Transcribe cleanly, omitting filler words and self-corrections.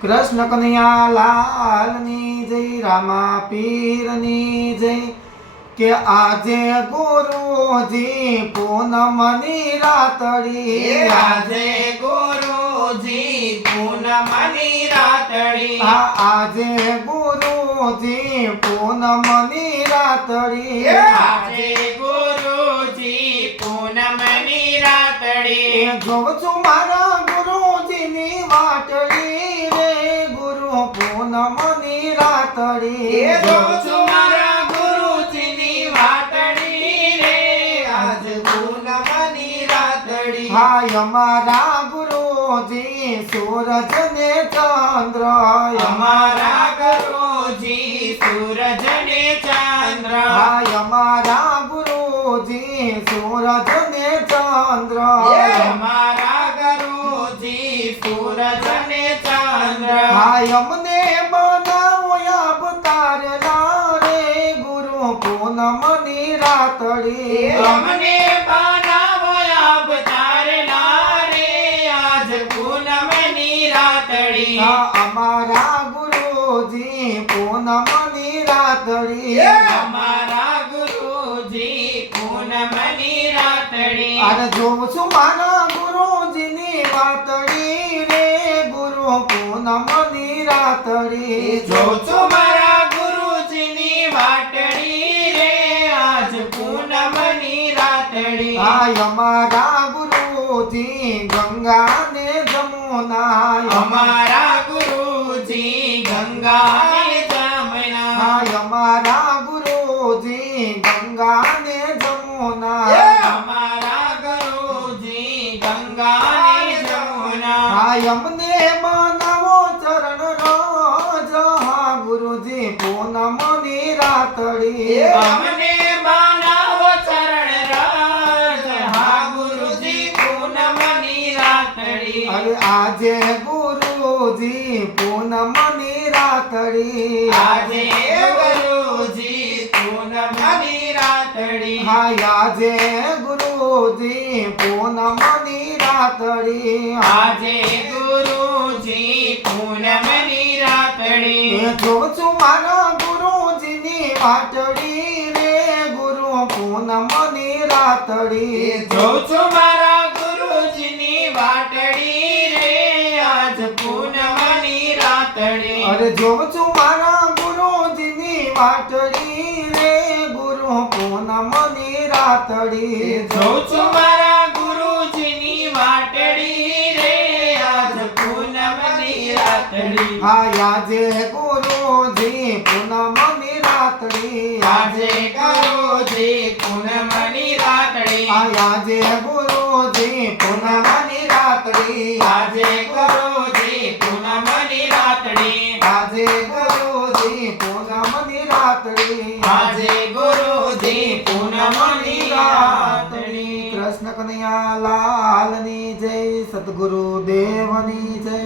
कृष्ण कन्हैया लालनी जय रामा पीरनी जय के आजे गुरुजी पूनमनी रातड़ी आजे गुरुजी पूनमनी रातड़ी आजे गुरुजी पूनमनी रातड़ी आजे गुरुजी पूनमनी रातड़ी જોઉં છું મારા ગુરુજીની વાટડી રે ગુરુ પૂનમની રાતડી જોઉં છું મારા ગુરુજીની વાટડી રે આજ પૂનમની રાતડી હાય અમારા ગુરુજી સૂરજ ને ચંદ્ર અમારા ગુરુજી સૂરજ ને ચંદ્ર હાય અમારા ગુરુજી સૂરજ ને ચંદ્ર અમારા ગુરુજી સૂરજ ને ચંદ્ર હાય અમને બનાવો અવતાર રે ગુરુ પૂનમની રાતડી અમને બનાવો અવતાર રે આજ પૂનમની રાતડી અમારા ગુરુજી પૂનમની રાતડી અમારા ગુરુજી પૂનમની રાતડી અને જોઉં છું મારા ગુરુજીની વાતડી રે ગુરુ પૂનમની રાતડી જોઉં છું મારા ગુરુજીની વાટડી રે આજ પૂનમની રાતડી હાય અમારા ગુરુજી ગંગા ને જમુના અમારા ગુરુજી ગંગા ને જમના હાય અમારા ગુરુજી ગંગા ને જમુના અમારા ગુરુજી ગંગા ને જમુના હાય અમને બનાવો ચરણ રોજ હા ગુરુજી પૂનમની રાતડી અમને બનાવો ચરણ રાજ હા ગુરુજી પૂનમની રાતડી અરે આજે ગુરુજી પૂનમની રાતડી આજે ગુરુજી પૂનમની રાતડી હાય આજે ગુરુજી પૂનમની રાતડી આજે ગુરુજી પૂનમની રાતડી જોઉં છું મારા ગુરુજીની વાટડી રે ગુરુ પૂનમની રાતડી જોઉં છું મારા ગુરુજીની વાટડી રે આજ પૂનમની રાતડી અરે જોઉં છું મારા ગુરુજીની વાટડી રે ગુરુ પૂનમની રાતડી જોઉં છું મારા ગુરુજીની વાટડી રે આજ પૂનમની રાતડી હાય આજે ગુરુજી પૂનમની રાતડી આજે ગુરુજી પૂનમની રાતડી હાય આજે ગુરુજી પૂનમની રાતડી આજે ગુરુજી પૂનમની રાતડી આજે ગુરુજી પૂનમની રાતડી આજે ગુરુજી પૂનમની રાતડી કૃષ્ણ કનૈયા લાલની જય સદગુરુ દેવની જય